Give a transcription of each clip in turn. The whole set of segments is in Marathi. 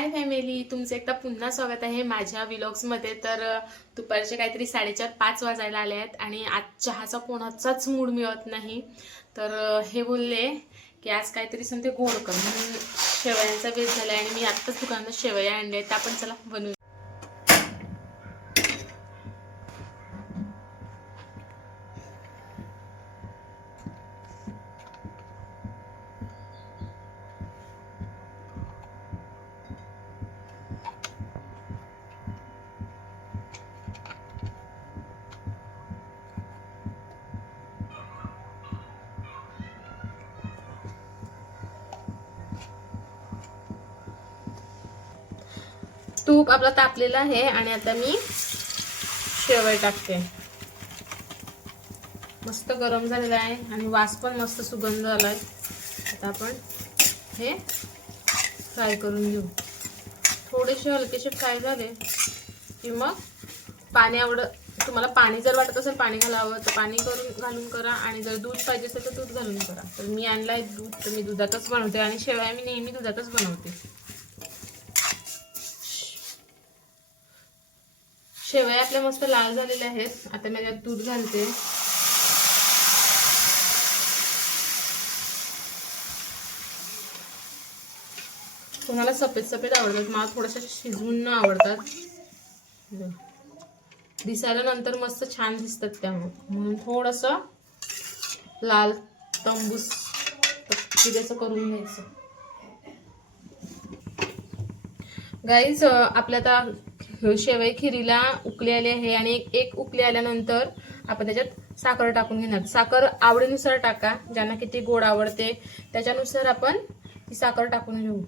हाय फॅमिली, तुमचं एकदा पुन्हा स्वागत आहे माझ्या व्लॉग्समध्ये। तर दुपारचे काहीतरी 4:30-5 वाजायला आले आहेत आणि आज चहाचा कोणाचाच मूड मिळत नाही। तर हे बोलले की आज काहीतरी समते गोड कर म्हणून शेवयांचा बेत झाला आणि मी आत्ताच दुकानात शेवया आणल्या आहेत, आपण चला बनवू। तूप आपला तापलेला आहे आणि आता मी शेवया टाकते। मस्त गरम झालेला आहे आणि वास पण मस्त सुगंध आलाय। आता आपण हे फ्राय करून घेऊ। थोडेसे हलकेसे फ्राय झाले की मग पाणी तुम्हाला पाणी जर वाटत असेल पाणी घालावं तर पाणी घालून करा आणि जर दूध पाहिजे असेल तर दूध घालून करा। तर मी आणलाय दूध, तर मी दुधातच बनवते आणि शेवया मी नेहमी दुधातच बनवते। शेवया आपल्या मस्त लाल झालेल्या आहेत। आता मी यात दूध घालते। तुम्हाला सफेद सफेद आवडतात, मला थोडंसं शिजवून न आवडतात। दिसायला नंतर मस्त छान दिसतात त्यामुळे म्हणून थोडंसं लाल तंबूस तपकिरीचं करून घ्यायचं। गाईज आपल्या आता शेवई खिरीला उकळी आली आहे आणि एक उकळी आल्यानंतर आपण त्याच्यात साखर टाकून घेणार। साखर आवडीनुसार टाका, ज्यांना किती गोड आवडते त्याच्यानुसार आपण ती साखर टाकून घेऊ।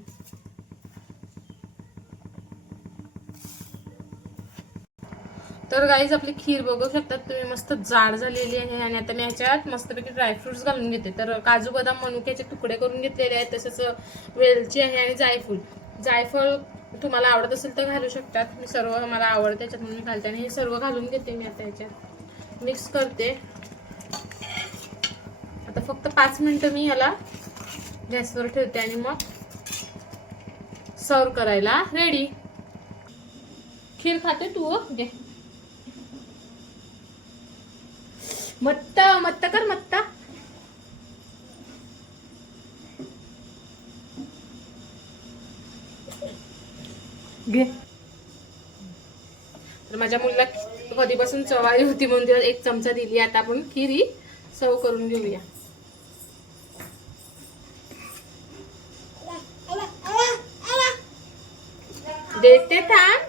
तर गाईज आपली खीर बघू शकतात तुम्ही, मस्त जाड झालेली आहे आणि आता मी ह्याच्यात मस्तपैकी ड्रायफ्रुट्स घालून घेते। तर काजू बदाम मनुक्याचे तुकडे करून घेतलेले आहेत, तसेच वेलची आहे आणि जायफळ तुम्हाला आवडत असेल तर घालू शकतात। मी सर्व मला आवडते त्याच्यात म्हणून मी घालते आणि हे सर्व घालून घेते। मी आता ह्याच्यात मिक्स करते। आता फक्त 5 मिनिटं मी ह्याला गॅसवर ठेवते आणि मग सर्व करायला रेडी। खीर खाते तू? घे मत्त मत्त कर मत्ता। घे। तर माझ्या मुलीला कधीपासून चवाळी होती म्हणून तिला 1 चमचा दिली। आता आपण खीर ही सर्व करून घेऊया। देते थांब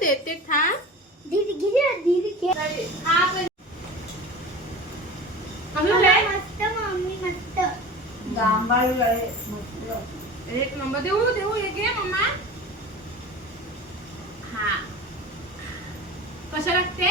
दीदी घे मस्त मम्मी मस्त जांभळी आहे मस्त। एक नंबर देऊ हे घे मम्मा। हा कशा लागते?